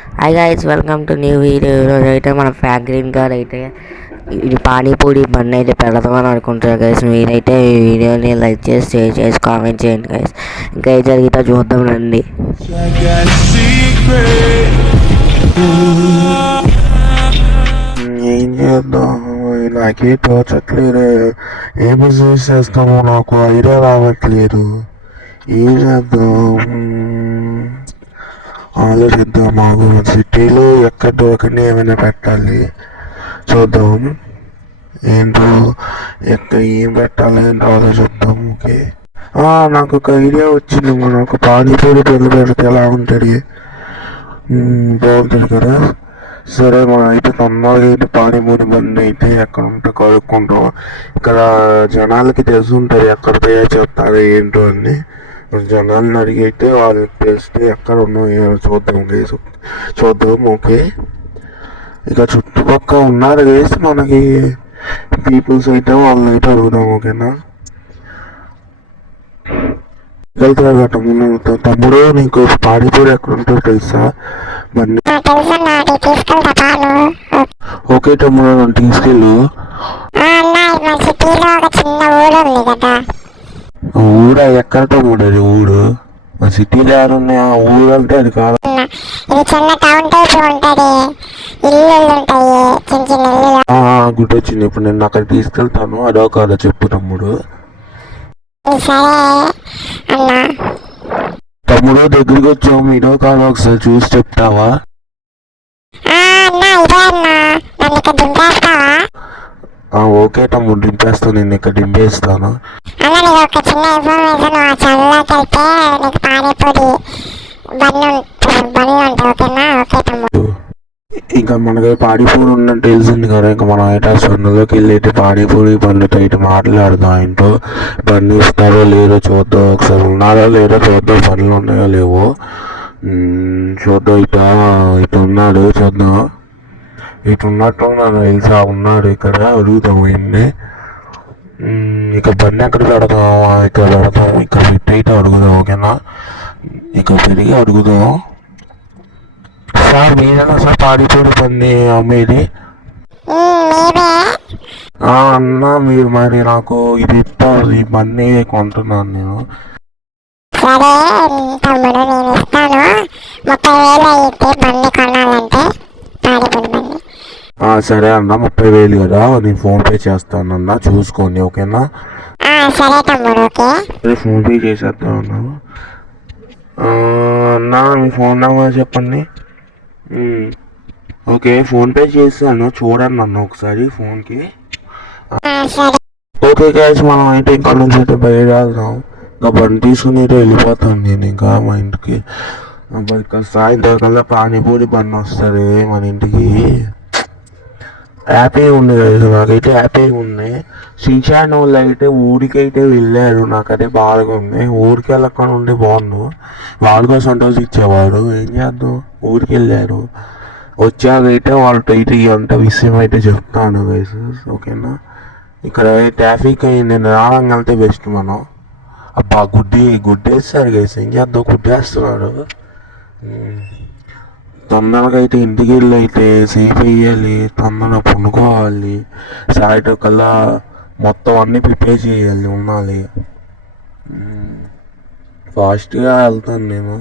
Hi guys, welcome to new video. ఈరోజు అయితే మన ఫ్యాక్టరీన్ గారు అయితే ఇది పానీపూరి బండి అయితే పెడదామని అనుకుంటారు గైస్. మీరైతే ఈ వీడియోని లైక్ చేసి షేర్ చేసి కామెంట్ చేయండి గైస్. ఇంకా ఏం జరిగితే చూద్దాం రండి. ఏం చేద్దాం, నాకే తోచట్లేదు. ఏ బిజినెస్ చేస్తామో నాకు ఐడియా రావట్లేదు. ఏం చేద్దాం, ఆలోచిద్దాం. మాకు సిటీలో ఎక్కడ దొరకని ఏమైనా పెట్టాలి, చూద్దాం. ఏంటో ఏం పెట్టాలి ఏంటో ఆలోచిద్దాం. ఓకే, నాకు ఒక ఐడియా వచ్చింది. మనకు పానీపూరి పెళ్ళి పెడితే ఎలా ఉంటుంది, బాగుంటుంది కదా. సరే, మనం అయితే తొందరగా అయితే పానీపూరి బండి అయితే ఎక్కడ ఉంటే కనుక్కుంటాం. ఇక్కడ జనాలకి తెలిసి ఉంటుంది ఎక్కడ తయారు చేస్తారు ఏంటో అని. జనాలను అడిగి అయితే వాళ్ళకి తెలిస్తే ఎక్కడ ఉన్నాయో చూద్దాం. ఓకే, ఇక చుట్టుపక్కల ఉన్నారు వేసి మనకి పీపుల్స్ అయితే వాళ్ళు అయితే అడుగుదాం. ఓకేనా, వెళ్తారు తమ్ముడు, నీకు పానీపూరి ఎక్కడ ఉంటుందో తెలుసా? బండి ఓకే తమ్ముడు, నన్ను తీసుకెళ్ళు. ఊరా ఎక్కడ తమ్ముడు అది? ఊరు మా సిటీలో ఎవరున్నాయి? ఆ ఊరు అంటే అది కాదు. గుడ్ వచ్చింది. ఇప్పుడు నేను అక్కడ తీసుకెళ్తాను. అదో కాదో చెప్పు తమ్ముడు. తమ్ముడు దగ్గరికి వచ్చాము, ఇదో కాదు ఒకసారి చూసి చెప్తావా? ఓకే తమ్ముడు, దింపేస్తాను. నేను ఇక్కడ దింపేస్తాను. ఇంకా మనకి పానీపూరి ఉన్నట్టు తెలిసింది కదా. ఇంకా మనం అయితే సొన్నలోకి వెళ్ళి అయితే పానీపూరి బండితో అయితే మాట్లాడదాం. ఏంటో బండి ఇస్తారో లేదో చూద్దాం. ఒకసారి ఉన్నారో లేదో చూద్దాం, పనులు ఉన్నాయో లేవో చూద్దాం. ఇటు ఉన్నాడు, చూద్దాం. ఇటు ఉన్నట్టు నాకు తెలుసా, ఉన్నాడు ఇక్కడ. అడుగుతాం ఏంటి, ఇక బండి ఎక్కడ పెడతాం? ఇక్కడ పెడతాం. ఇక్కడ పెట్టి అయితే అడుగుదాం. ఓకేనా, ఇక్కడ పెరిగి అడుగుదాం. సార్ మీరేనా సార్ పానీపూరి బండి అమ్మేది? అన్నా, మీరు మరి నాకు ఇది ఇస్తారు, ఈ బండి కొంటున్నాను నేను. సరే అన్న, 30,000 కదా, నేను ఫోన్పే చేస్తాను అన్న, చూసుకోండి. ఓకేనా, ఫోన్పే చేసేద్దాం అన్నా. అన్నా, మీ ఫోన్ నెంబర్ చెప్పండి. ఓకే, ఫోన్పే చేస్తాను, చూడండి అన్న ఒకసారి ఫోన్కి. ఓకే గైస్, మనం అయితే ఇక్కడ నుంచి అయితే బయలుదేరుదాం. ఇంకా బండి తీసుకుని అయితే వెళ్ళిపోతాను నేను ఇంకా మా ఇంటికి. ఇక్కడ సాయంత్రం కల్లా పానీపూరి బండి వస్తుంది మన ఇంటికి. హ్యాపీగా ఉంది కదా, నాకైతే హ్యాపీగా ఉంది. శ్రీశాన్ వాళ్ళు అయితే ఊరికైతే వెళ్ళారు, నాకైతే బాగా ఉంది. ఊరికి వెళ్ళకుండా ఉంటే బాగుండు, వాళ్ళ సంతోషించేవాడు. ఏం చేద్దాం, ఊరికి వెళ్ళారు. వచ్చాకైతే వాళ్ళతో అయితే అంత విషయం అయితే చెప్తాను గైస్. ఓకేనా, ఇక్కడ ట్రాఫిక్ అయింది, రావడం వెళ్తే బెస్ట్ మనం. అబ్బా, గుడ్డేస్తారు గైస్. ఏం చేద్దాం, గుడ్డేస్తున్నాడు. తొందరగా అయితే ఇంటికి వెళ్ళి అయితే సేఫ్ అయ్యాలి, తొందరగా పండుకోవాలి. సాయంత్రం కల్లా మొత్తం అన్నీ ప్రిపేర్ చేయాలి, ఉండాలి. ఫాస్ట్గా వెళ్తాను నేను.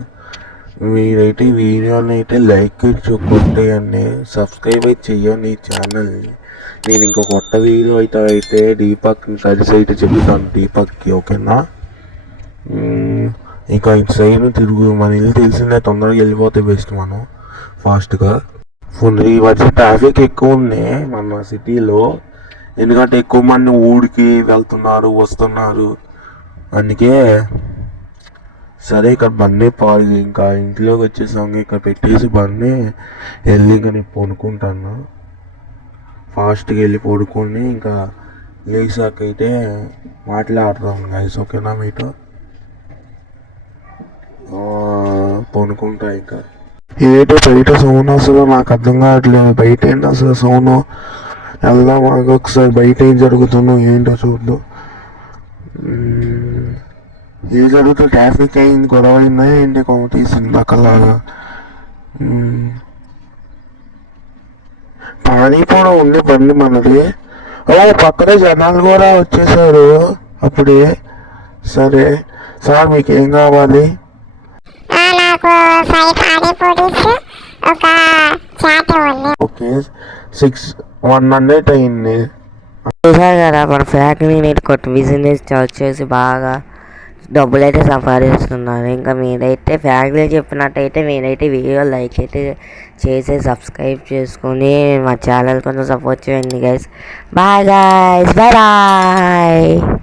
మీరైతే వీడియోని అయితే లైక్ కొట్టేయండి, సబ్స్క్రైబ్ అయితే చెయ్యండి ఈ ఛానల్ని. నేను ఇంకో కొత్త వీడియో అయితే దీపక్ని కలిసి అయితే చెప్తాను, దీపక్కి. ఓకేనా, ఇంకా ఇటు సైడ్ తిరుగు. మన ఇల్లు తెలిసిందే, తొందరగా వెళ్ళిపోతే బెస్ట్ మనం ఫాస్ట్గా. ఈ మధ్య ట్రాఫిక్ ఎక్కువ ఉంది మన సిటీలో, ఎందుకంటే ఎక్కువ మంది ఊరికి వెళ్తున్నారు వస్తున్నారు, అందుకే. సరే, ఇక్కడ బండి ఇంకా ఇంట్లోకి వచ్చేసాము. ఇక్కడ పెట్టేసి బండి వెళ్ళి ఇంకా నేను పడుకుంటాను. ఫాస్ట్గా వెళ్ళి పడుకొని ఇంకా లేచాకైతే మాట్లాడతాం గైస్. ఓకేనా, మీతో పడుకుంటా. ఇంకా ఏంటో బయట సౌండ్ అసలు నాకు అర్థం కావట్లేదు. బయట ఏంటి అసలు సౌండ్? వెళ్దాం ఒకసారి, బయట ఏం జరుగుతుందో ఏంటో చూద్దాం. ఏం జరుగుతుంది? ట్రాఫిక్ అయింది, గొడవ అయిందా ఏంటి? తీసింది అక్కలాగా. పానీపూరి ఉంది బండి మనది. ఓ పక్కనే జనాలు కూడా వచ్చేసారు అప్పుడే. సరే సార్ మీకు ఏం కావాలి? నాకు 5 పానీపూరీస్ ఒక చాట్ ఇవ్వండి. ఓకే 100 అయింది. చూసారు కదా మన ఫ్యాక్టరీని కొత్త బిజినెస్ వచ్చేసి బాగా డబ్బులు అయితే సంపాదిస్తున్నారు. ఇంకా మీరైతే ఫ్యాక్టరీ చెప్పినట్టయితే మీరైతే వీడియో లైక్ అయితే చేసి సబ్స్క్రైబ్ చేసుకొని మా ఛానల్ కొంచెం సపోర్ట్ చేయండి guys. Bye guys, bye bye.